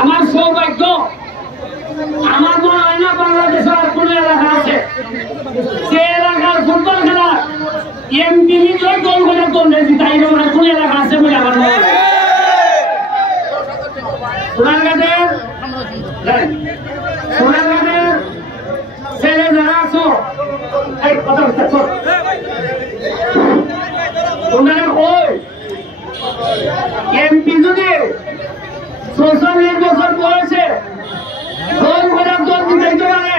আমার সৌভাগ্য আমার মনে হয় না বাংলাদেশে আর কোন এলাকা আছে সে এলাকার ফুটবল খেলা এমপি নিজের গোল করে তোলে তাই মানে কোন এলাকা আছে বলে আমার মনে হয় সোনারঘাটের ছেলে যারা আছো কথা এমপি যদি 46 বছর বয়সে গোল করে দল জিতাইতে পারে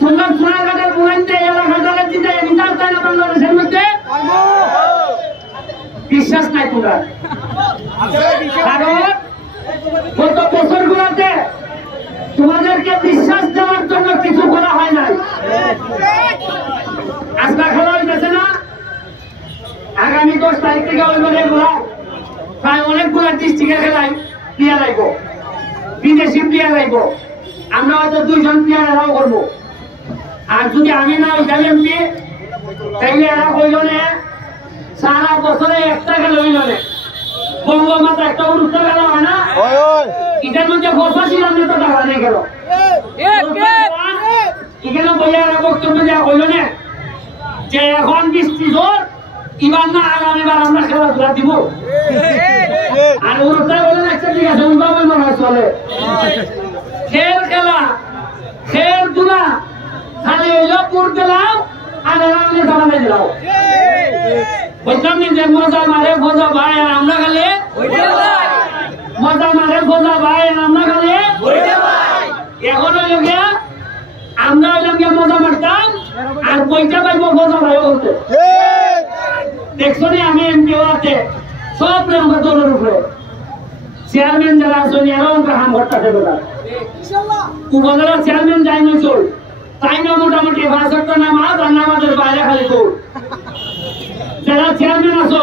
তোমরা সোনারঘাটের বুড়াইতে এলাকা দলে জিতাই নিতাম তাই না বাংলাদেশের মধ্যে বিশ্বাস নাই তোমরা কারণ গত বছরগুলোতে তোমাদেরকে বিশ্বাস দেওয়ার জন্য কিছু করা হয় নাই আজকে খেলা হইতেছে না আগামী 10 তারিখ থেকে প্রায় অনেকগুলো ডিস্ট্রিক্টের খেলায় প্লেয়ার আইব বিদেশি প্লেয়ার আইব আমরা হয়তো 2 জন প্লেয়ার এরাও করবো আর যদি আমি না ওইটাই এমপি তাইলে এরা হইলনে সারা বছরে একটা খেলা হইলনে বঙ্গমাতা একটা অনুষ্ঠান খেলা হয় না এটার মধ্যে বসা ছিলাম তো টাকা নেই গেল এখানে বইয়া এরা বক্তব্য দেওয়া হইলনে যে এখন বৃষ্টি জোর এবার না আগামীবার আমরা খেলাধুলা দিব আর অনুষ্ঠান বলে একটা ঠিক আছে উল্টাবে মনে হয় চলে খেলা খেলধুলা খালি হইল পুর দিলাম আর এরামনি জানালে দিলাম বুঝলাম যে মজা মারে ফোজা ভাই আর আমরা খালি মজা মারে ফোজা ভাই আর আমরা খালি এখন হইল গিয়া আমরা হইলাম গিয়া মজা মারতাম আর পয়সা পাইব ফোজা ভাই বলতে দেখছো নি আমি এমপি আছে সব আমরা দলের উপরে চেয়ারম্যান যারা আছেন এরাও আমরা হাম করতেছে বেলা উপজেলা চেয়ারম্যান যাই নই চল তাই না মোটামুটি 5 ওয়াক্ত নামাজ আর নামাজের বাইরে খালি চল যারা চেয়ারম্যান আছে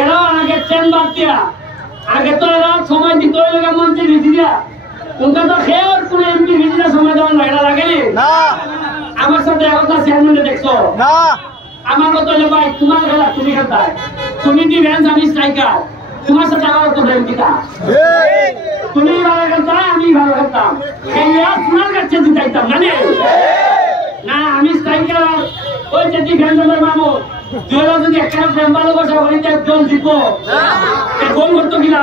এরাও আগে চেম্বার দিয়া আগে তো এরা সময় দিত মন্ত্রী ভিজি দিয়া তোমরা তো খেয়ে কোন এমপি ভিজিটা সময় দেওয়ার লাগেনি না আমার সাথে এখন চেয়ারম্যানে দেখছো না আমার মতো ভাই তোমার খেলা তুমি খেলতা তুমি ডিফেন্স আমি স্ট্রাইকার তোমার সাথে আমার তো ব্রেন দিতা তুমি ভালো খেলতা আমি ভালো খেলতাম খেলা তোমার কাছে জিতাইতাম না আমি স্ট্রাইকার ওই যে ডিফেন্সের মামু জোলা যদি একটা প্রেম ভালোবাসা করিতে একজন জিতবো গোল করতো কিনা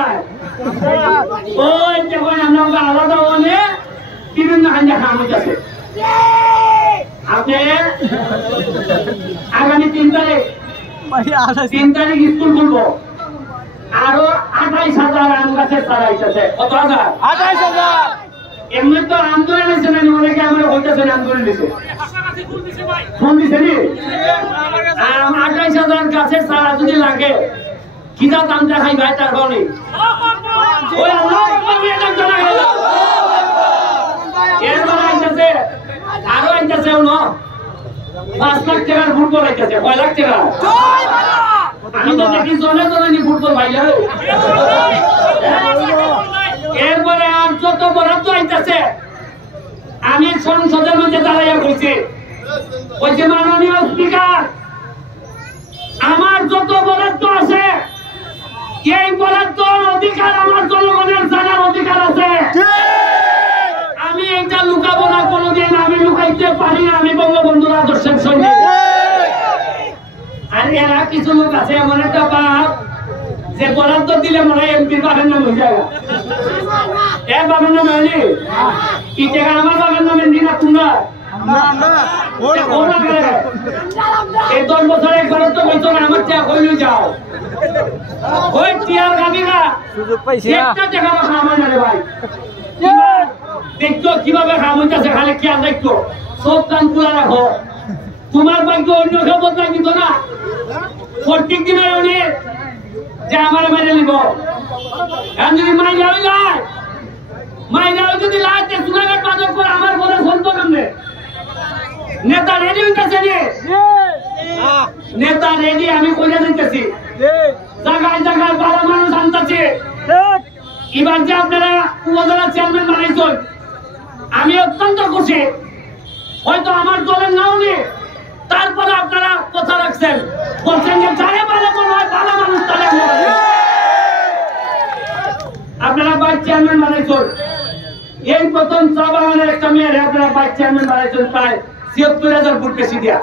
ওই যখন আমরা আলাদা হলে বিভিন্ন হাঞ্জা খাওয়ানো যাচ্ছে আপনি আগামী 3 তারিখ স্কুল খুলবো আরো 28,000 আম গাছের চারা আইতেছে কত হাজার 28,000 এমনি তো আন্দোলন আছে না অনেকে আমার হইতেছে আন্দোলন দিছে ফোন দিছে নি 28,000 গাছের চারা যদি লাগে কিনা দামটা খাই ভাই তার বলি ওই আল্লাহ এরপর আইতেছে আরো আইতেছে 5 লাখ টাকার ফুটবল আইতেছে 6 লাখ টাকা আমি তো দেখি জনে জনে ফুটবল ভাইলা এরপরে আর যত বরাদ্দ আইতেছে আমি সংসদের মধ্যে দাঁড়াইয়া বলছি ওই যে মাননীয় স্পিকার আমার যত বরাদ্দ আছে এই বরাদ্দর অধিকার আমার জনগণের জানার অধিকার আছে আমি এটা লুকাবো না কোনোদিন আমি লুকাইতে পারি না আমি বঙ্গবন্ধুর আদর্শের সঙ্গে আর এরা কিছু লোক আছে এমন একটা বাপ যে বরাদ্দ দিলে মনে হয় এমপির বাপের নাম হয়ে যাবে এর বাপের নাম হয়নি এই টাকা আমার বাপের নামে দিনা তোমরা এই 10 বছর একবার তো বলছো না আমার টাকা কইলে যাও ওই টিয়ার গাবিরা সুযোগ পাইছি একটা টাকা খাওয়া না রে ভাই দেখছো কিভাবে খাওয়া হইতাছে খালি খেয়াল দেখছো সব কান খোলা রাখো তোমার ভাগ্য অন্য কেউ বদলাই দিত না প্রত্যেক দিনের উনি যে আমার মেরে নিব এখন যদি মাইলাও যায় মাইলাও যদি লাস্টে সুনাঘাট বাদক করে আমার ঘরে চলতো কেমনে নেতা রেডি হইতেছে রে নেতা রেডি আমি কইয়া দিতেছি জায়গায় জায়গায় ভালো মানুষ আনতেছে এবার যে আপনারা উপজেলা চেয়ারম্যান বানাইছেন আমি অত্যন্ত খুশি হয়তো আমার দলের নাও নেই তারপরে আপনারা কথা রাখছেন বলছেন যে যারে ভালো মনে হয় ভালো মানুষ তাহলে আপনারা ভাইস চেয়ারম্যান বানাইছেন এই প্রথম চা বাগানের একটা মেয়ের আপনারা ভাইস চেয়ারম্যান বানাইছেন প্রায় ৭৬,০০০ ভোট বেশি দিয়া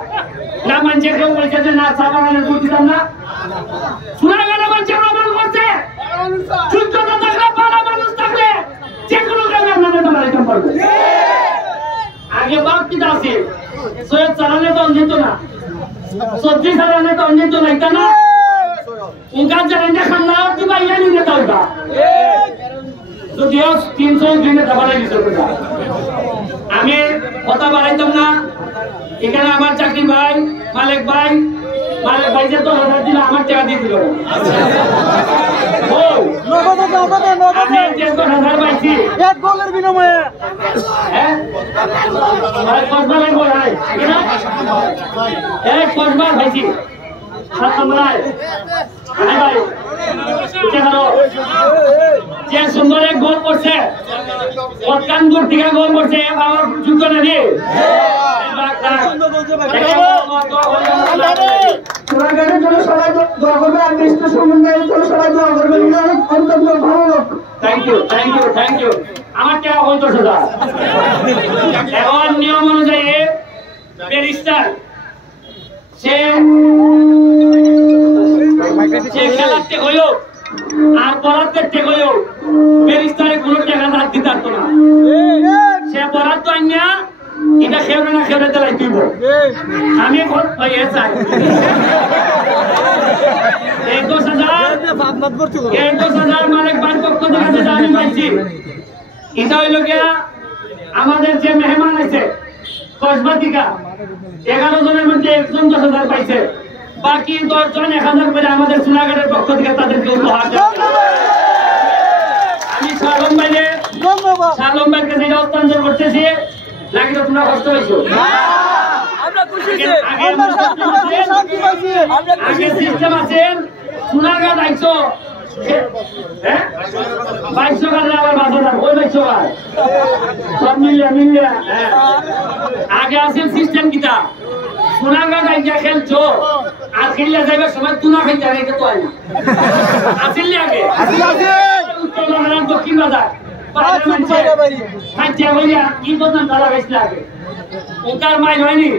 না মানছে কেউ বলছে যে না চা বাগানের ভোট দিতাম না সোনাগাড়া মানছে প্রমাণ করছে যোগ্যতা থাকলে ভালো মানুষ থাকলে যে কোনো কাজে আপনাদের বানাইতে পারবে আগে বাপ কিতা আছে সৈয়দ চালানে তো অঞ্জিত না সবজি চালানে তো অঞ্জিত নাই তা না উনকা জানেন খান্না কি বাইয়া নিয়ে নেতা হইবা যদিও 300 দিনে দাবালাই দিতে আমি কথা বাড়াইতাম না এখানে আমার চাকরি ভাই মালিক ভাই যে তো হাজার দিলে আমার টাকা দিয়ে দিল আমি যে 10,000 পাইছি এক গোলের বিনিময়ে হ্যাঁ কসবার গোল হয় এক কসবার পাইছি 7 নম্বর ভাই যে সুন্দর এক গোল করছে অত্যান্তর থেকে গোল করছে আমার যুদ্ধ নাকি থ্যাংক ইউ আমার টাকা হইতো সেটা এখন নিয়ম অনুযায়ী ব্যারিস্টার সে খেলার টেক হইও আর বরাদ্দের টেক হইও ব্যারিস্টারে কোনো টাকা ধার দিতে পারতো না সে বরাদ্দ আনিয়া এটা খেলবে না খেলে দেলাই দিব আমি চাই 10,000 মালিক বান পক্ষ থেকে আমি পাইছি এটা হইল গিয়া আমাদের যে মেহমান আছে কসবাতিকা 11 জনের মধ্যে একজন 10,000 পাইছে বাকি 10 জন 1,000 করে আমাদের সোনাঘাটের পক্ষ থেকে তাদেরকে উপহার আমি শালম ভাইকে যেটা হস্তান্তর করতেছি লাগিয়ে তোমরা কষ্ট হয়েছো আগে সিস্টেম আছে সোনাঘাট আইছো 2200 টাকা আবার 5,000 ওই 2200 টাকা সব মিলিয়ে আগে আছে সিস্টেম কিটা সোনাঘাট আইয়া খেলছো আর খেললে যাইবার সময় তুনা খাইতে আগে তো হয় না আসেন আগে উত্তর বাংলার দক্ষিণ বাজার কি বলতাম তারা বেশি আগে ওকার মাইল হয়নি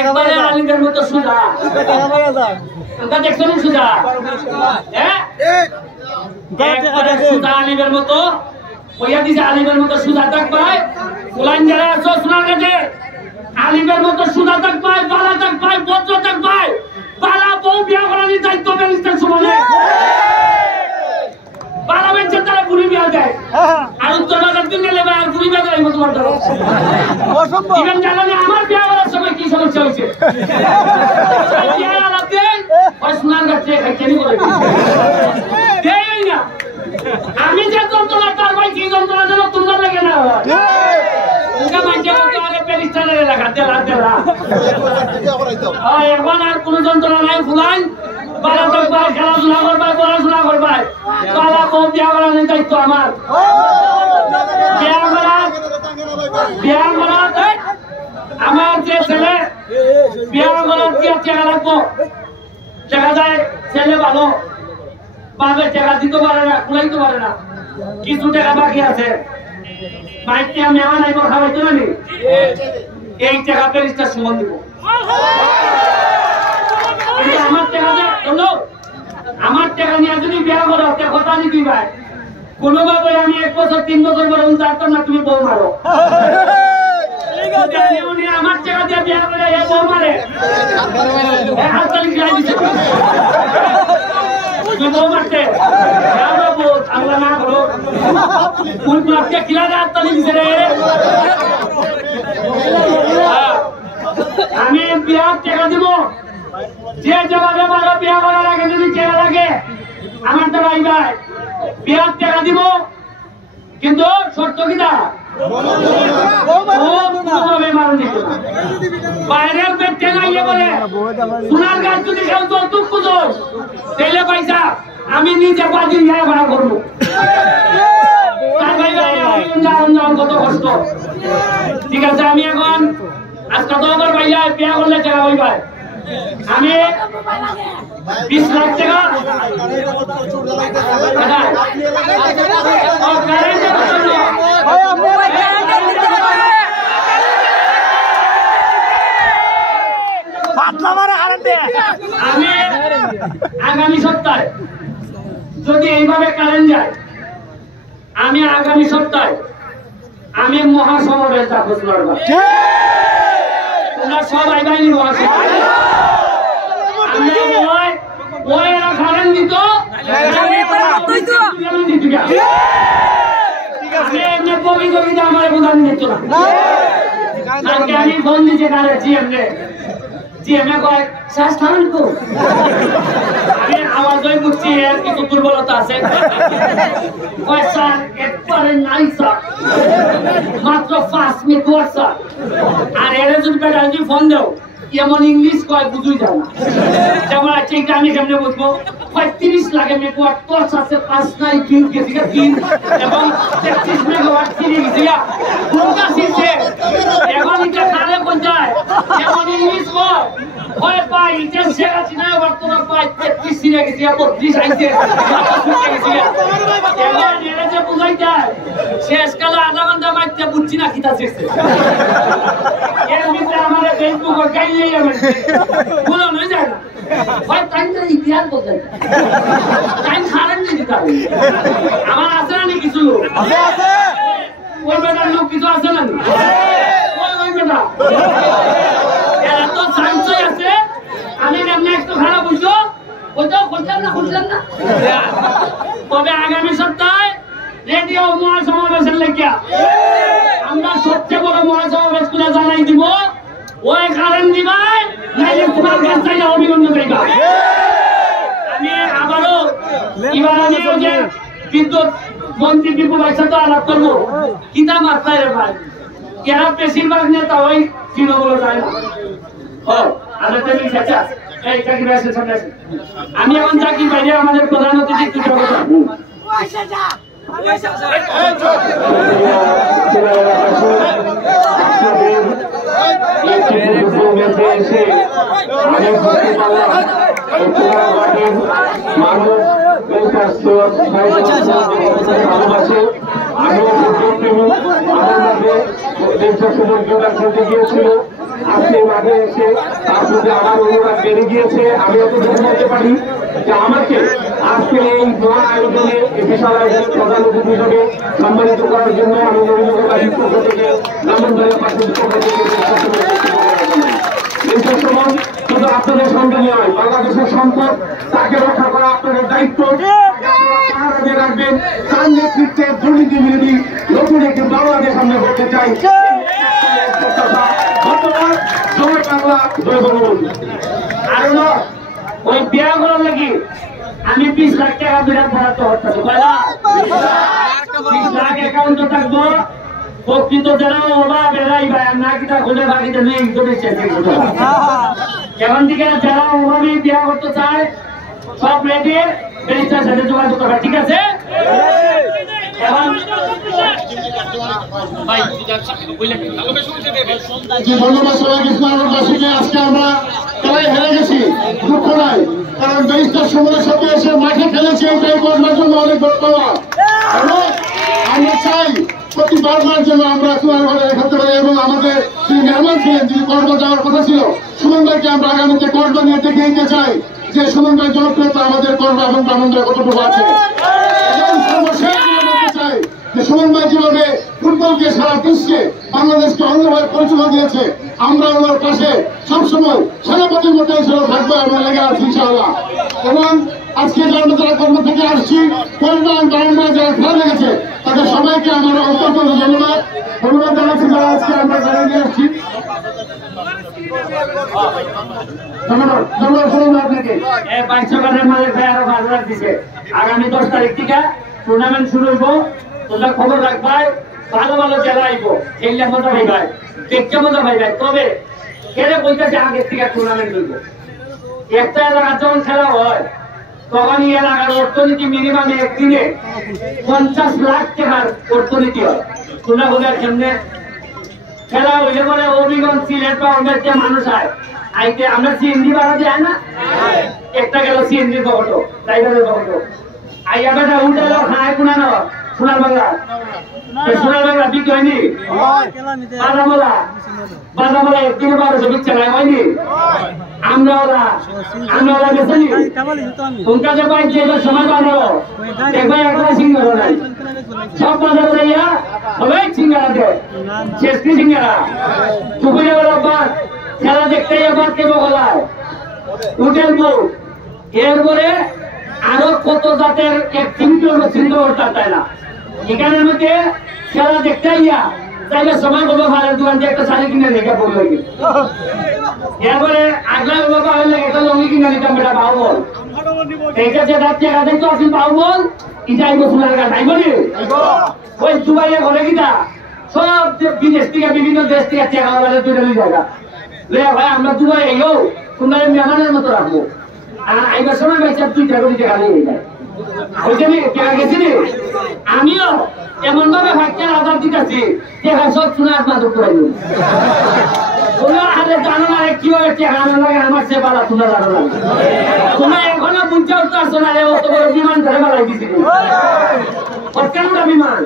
একবারে আলিমের মতো সুদা ওটা দেখছো না সুদা সুদা আলিমের মতো ওইয়া দিছে আলিমের মতো সুদা তাক পায় ফুলাইন যারা আছো সোনার কাছে আলিমের মতো সুদা তাক পায় বালা তাক পায় বজ্র তাক পায় বালা বউ বিয়া করানি দায়িত্ব ব্যারিস্টার সমানে বালা বেঞ্চে তারা বুড়ি বিয়া দেয় আর উত্তর বাজার দিন গেলে ভাই আর বুড়ি বিয়া দেয় তোমার ইভেন জানো না আমার বিয়া করার সময় কি সমস্যা হয়েছে বিয়া আলাদে ওই সোনার কাছে খাইতে বলে দেয় না আমি যে যন্ত্রণা তার ভাই কি যন্ত্রণা যেন তোমার লাগে না এখন আর কোন যন্ত্রণা নাই ফুলাইন বালা দেখবা খেলাধুলা করবা পড়াশোনা করবা বালা বউ বিয়া করানোর দায়িত্ব আমার বিয়া করা আমার যে ছেলে বিয়া করার কি টাকা লাগবো দেখা যায় ছেলে ভালো বাবে টাকা দিতে পারে না কুলাইতে পারে না কিছু টাকা বাকি আছে বাইকটি আমি আমার নাই খাওয়াইতো না এই টাকা ব্যারিস্টার সমান দিব আমার টাকা নিয়ে যদি বিয়া করো কথা দিবি ভাই কোনোভাবে আমি 1 বছর 3 বছর পরে চাইতাম না তুমি বউ মারো উনি আমার টাকা দিয়ে বিয়া করে এ বউ মারে হাততালি খাই দিচ্ছে বউ মারতে আল্লাহ না করো কোন প্লাটকে কিলারে হাততালি দিচ্ছে রে আমি বিয়ার টাকা দিব যে জবাবে বলো বিয়া করার আগে যদি টাকা লাগে আমার তো ভাই ভাই বিয়ার টাকা দিব কিন্তু শর্ত কিনা বাইরের বেটে নাইয়ে বলে সোনার গাছ যদি কেউ যৌতুক খুঁজো তাইলে পয়সা আমি নিজে বাজি ভাড়া করবো কত কষ্ট ঠিক আছে আমি এখন আজ কত আমার ভাইয়া বিয়া করলে টাকা হই ভাই আমি 20 লাখ টাকা আমি আগামী সপ্তাহে যদি এইভাবে কারেন্ট যায় আমি আগামী সপ্তাহে আমি মহাসমাবেশ যাবো তোমরা সব আইবাইনি মহাসমাবেশ ওই কারেন্ট দিত আমার বোঝান দিত না আমি ফোন দিচ্ছে কারে জিএমএ কয় স্থান কো আমি আওয়াজ হয়ে বুঝছি এর কিছু দুর্বলতা আছে কয় স্যার একবারে নাই স্যার মাত্র 5 মিনিট স্যার আর এর যদি বেটা যদি ফোন দাও এমন ইংলিশ কয় বুঝুই যায় না যেমন আছে এটা আমি কেমনে বুঝবো 35 লাগে মেগাওয়াট টর্চ আছে 5 নাই 3 গেছি 3 এবং 33 মেগাওয়াট 3 গেছি কোনটা সিস্টেম এখন এটা খালে পৌঁছায় এমন ইংলিশ কয় হয় পাই এটা শেখা চিনা বর্তমান পাই 33 সিনে গেছি 32 আইছে গেছি এখন এরা যে বুঝাই যায় শেষ কালে আধা ঘন্টা মাইতে বুঝছি না কিতা শিখছে এর ভিতরে আমাদের ফেসবুক গাই নেই আমি বলো না যায় না ভাই টাইমটা ইতিহাস বলতে টাইম খারাপ দিতে পারে আমার আছে না কিছু আছে ওই বেটার লোক কিছু আছে না ওই বেটা এরা তো সাইন্সই আছে আমি এমনি একটু খারাপ বুঝছো ওইটাও খুঁজলাম না তবে আগামী সপ্তাহে রেডিও মহাসমাবেশের লেখিয়া আমরা সবচেয়ে বড় মহাসমাবেশ করে জানাই দিব ওই কারেন্ট দিবাই নাইলে তোমার কাছ থেকে অভিনন্দন দিবা আমি আবারও এবার আমি ওই যে বিদ্যুৎ মন্ত্রী বিপু ভাইয়ের সাথে আলাপ করবো কিতা মাত্রায় রে ভাই এরা বেশিরভাগ নেতা ওই তৃণমূল যায় না ও আচ্ছা তুমি চাচা এই চাকরি আছে সামনে আছে আমি এখন চাকরি বাইরে আমাদের প্রধান অতিথি তুলে গিয়েছিল আজকে মাঠে এসে তার প্রতি আমার অনুরাগ বেড়ে গিয়েছে আমি অত বলতে পারি যে আমাকে আজকে এই মহা আয়োজনে বিশাল আয়োজনে প্রধান অতিথি হিসেবে সম্মানিত করার জন্য আমি নবীনগরবাসীর পক্ষ থেকে ব্রাহ্মণবাড়িয়া পার্টির পক্ষ থেকে দেশের সময় শুধু আপনাদের সন্তান নয় বাংলাদেশের সম্পদ তাকে রক্ষা করা আপনাদের দায়িত্ব রাখবেন তার নেতৃত্বে দুর্নীতি বিরোধী নতুন একটি বাংলাদেশ আমরা করতে চাই ধন্যবাদ জয় বাংলা জয় বঙ্গবন্ধু আর ওই বিয়া করার লাগি আমি 20 লাখ টাকা বিরাট বরাদ্দ করতেছি 20 লাখ অ্যাকাউন্টে থাকবো প্রকৃত যারা ওরা বেড়াই ভাই না কিটা খুলে বাকিতে নেই এখন থেকে যারা ওভাবে বিয়া করতে চায় সব রেডি ব্যারিস্টার সাথে যোগাযোগ করবে ঠিক আছে ধন্যবাদ সবাইকে ইসলামবাসীকে আজকে আমরা খেলায় হেরে গেছি দুঃখ নাই কারণ ব্যারিস্টার সময়ের সাথে এসে মাঠে খেলেছি এটাই করবার জন্য অনেক বড় পাওয়া আমরা চাই প্রতিবারবার যেন আমরা সুন্দরভাবে খেলতে পারি এবং আমাদের যিনি মেহমান ছিলেন যিনি কর্ম যাওয়ার কথা ছিল সুমন ভাইকে আমরা আগামীতে কর্ম নিয়ে দেখে নিতে চাই যে সুমন ভাই জনপ্রিয়তা আমাদের কর্ম এবং ব্রাহ্মণদের কতটুকু আছে এবং সর্বশেষ বলতে চাই যে সুমন ভাই যেভাবে ফুটবলকে সারা বিশ্বে বাংলাদেশকে অন্যভাবে পরিচয় দিয়েছে, আমরা ওনার পাশে সবসময় সেনাপতির মতো হিসেবে থাকবো, আমরা লেগে আছি ইনশাআল্লাহ। এবং আজকে যারা যারা কর্ম থেকে আসছি, বারান্দায় যারা খেলা লেগেছে, তাদের সবাইকে আমার অত্যন্ত ধন্যবাদ জানাচ্ছি। যারা আজকে আমরা যারা নিয়ে আসছি, আগামী 10 তারিখ থেকে টুর্নামেন্ট শুরু হইব। তোমরা খবর রাখবাই, ভালো ভালো জেলা আইব, খেললে মজা পাইবাই, দেখতে মজা পাইবাই। তবে খেলে বলতেছে আগের থেকে টুর্নামেন্ট হইব। একটা এলাকার যখন খেলা হয় তখন এই এলাকার অর্থনীতি মিনিমাম একদিনে 50 লাখ টাকার অর্থনীতি হয়। তোমরা বলে কেমনে খেলা হইলে পরে অভিগঞ্জ সিলেট বা অনেক মানুষ হয় আইতে, আমরা সিএনজি ভাড়া যায় না, একটা গেল সিএনজির বহটো, ড্রাইভারের বহটো আইয়া বেটা উল্টালো খায় কোনা না সোনার বাংলা, সোনার বাংলা বিক্রি হয়নি, বাদামলা একদিনে 1200 বিক্রি হয়নি। আমরা ওরা গেছেনি উনকা যে ভাই যে সময় বানাবো দেখবাই একটা সিঙ্গারা নাই, সব বাজার লাইয়া সবাই সিঙ্গারা দেয়, শেষকি সিঙ্গারা দুপুরে ওরা বাদ খেলা দেখতে আবার কে বলায় উঠেন বউ। এরপরে আরো কত জাতের এক চিন্তা তাই না, এখানের মধ্যে খেলা দেখতে ইয়া তাইলে সময় বলবো ভাড়ার দোকান দিয়ে একটা শাড়ি কিনে রেখে বললো। এরপরে আগলা বাবা হলে একটা লঙ্গি কিনে নিতাম বেটা পাও বল, এইটা যে রাত টাকা দেখতো আসলে পাও বল ইটাই বসুলার গা যাইব নি ওই দুবাইয়ে ঘরে কিনা সব বিদেশ থেকে বিভিন্ন দেশ থেকে টাকা বাজারে তুলে নিয়ে জায়গা লে ভাই আমরা দুবাই এগো তোমরা মেহমানের মতো রাখবো, আর আইবার সময় ভাই 2 টাকা টাকা নিয়ে যায় ওইখানে টাকা গেছিলি। আমিও এমন ভাবে ভাগ্যে আধার দিতেছি টাকা সব চুনার মাদক করে দিই, জানো না কিভাবে টাকা আনা লাগে, আমার সে বালা তোমরা জানো না, তোমরা এখনো বুঝতে পারছো না অত বড় বিমান ধরে বেলায় দিছি কেমন বিমান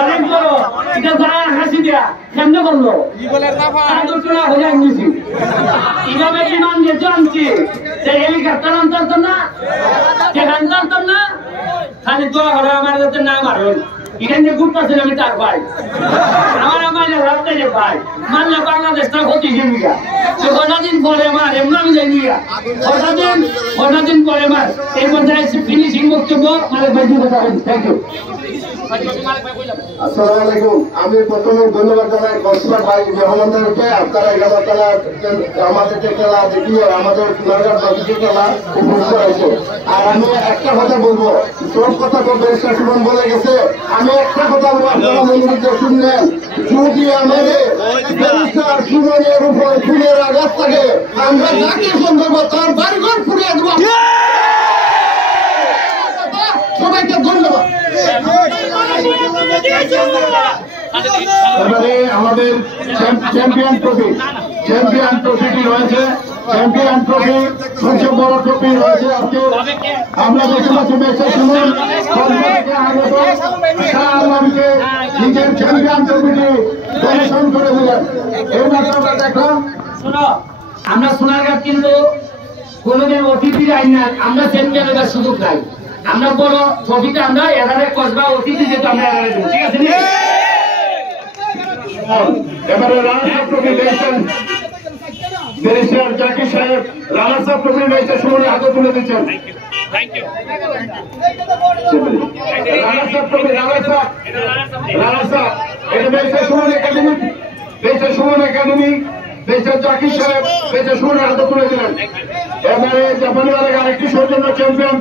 অনেক বড়, এটা যায় হাসি দেয়া কেমনে বললো এইভাবে বিমান যেতে আনছি যে হেলিকপ্টার আনতাম না, আনতাম না, খালি দোয়া করে আমার যাতে না মারুন। এখান থেকে ঘুরতেছেন আমি তার ভাই, আমার রাস্তায় যে ভাই মানলে বাংলাদেশটা ক্ষতি গিয়া কটা দিন পরে মার এমন আমি যাই গিয়া কটা দিন পরে মার এই পর্যায়ে ফিনিশিং বক্তব্য মানে থ্যাংক ইউ। আসসালামু আলাইকুম। আমি প্রথমে ধন্যবাদ জানাই কসবা ভাই মেহমানদেরকে, আপনারা এখানে আপনারা আমাদেরকে খেলা দেখিয়ে আমাদের সোনারগাঁও বাকিকে খেলা উপভোগ করেছে। আর আমি একটা কথা বলবো, সব কথা তো ব্যারিস্টার সুমন বলে গেছে, আমি একটা কথা বলবো আপনারা মনোযোগ শুনলেন, যদি আমাদের ব্যারিস্টার সুমনের উপর ফুলের আঘাত থাকে আমরা যাকে সম্ভব তার বাড়িঘর ফুরিয়ে দেবো। সবাইকে ধন্যবাদ। এবারে আমাদের চ্যাম্পিয়ন ট্রফিটি রয়েছে, চ্যাম্পিয়ন ট্রফি সবচেয়ে বড় ট্রফি রয়েছে। আজকে আমরা দেখতে পাচ্ছি নিজের চ্যাম্পিয়ন ট্রফিটি ডোনেশন করে দিলেন। এই মাত্র আমরা দেখলাম আমরা সোনারগাঁ কিন্তু কোনোদিন অতিথি যাই না, আমরা চ্যাম্পিয়ন হওয়ার সুযোগ নাই, আমরা বড় ট্রফিটা আমরা এরারে কসবা অতিথি যেহেতু আমরা এরারে দেবো, ঠিক আছে। এবারে রানা ট্রফি দিয়েছেন ব্যারিস্টার জাকির সাহেব, রানা সাহেব ট্রফি দিয়েছে সুমনের হাতে তুলে দিচ্ছেন। রানা সাহেব ট্রফি রানা সাহেব এটা দিয়েছে সুমন একাডেমি, দিয়েছে সুমন একাডেমি, দিয়েছে জাকির সাহেব, দিয়েছে সুমনের হাতে তুলে দিলেন। এবারে জাপানি বারে আরেকটি সৌজন্য চ্যাম্পিয়ন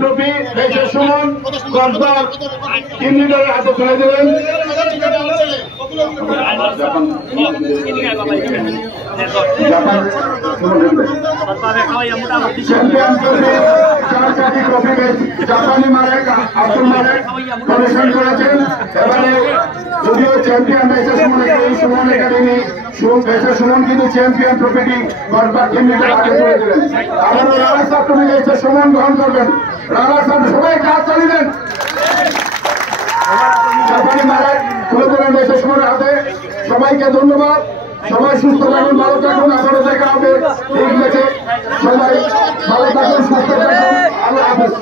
ট্রফি দিয়েছে সুমন, কসবার টিম লিডারের হাতে তুলে দিলেন। চ্যাম্পিয়ন ট্রফি 4টি ট্রফি জাপানি মারেক আব্দুল মারেক প্রদর্শন করেছেন। এবারে যদিও চ্যাম্পিয়ন হয়েছে সুমন একাডেমি, সুমন কিন্তু চ্যাম্পিয়ন ট্রফিটি কসবার টিম লিডার হাতে তুলে দিলেন। আবারও রানা সাহেব ট্রফি দিয়েছে সুমন গ্রহণ করবেন। রানা সাহেব সবাই কাজ চালিয়ে দেন। জাপানি মারেক তুলে দিলেন হয়েছে সুমনের হাতে। সবাইকে ধন্যবাদ, সবাই সুস্থ থাকুন, ভালো থাকুন, আবারও দেখা হবে ঠিক আছে। সবাই ভালো থাকুন, সুস্থ থাকুন, আল্লাহ হাফেজ।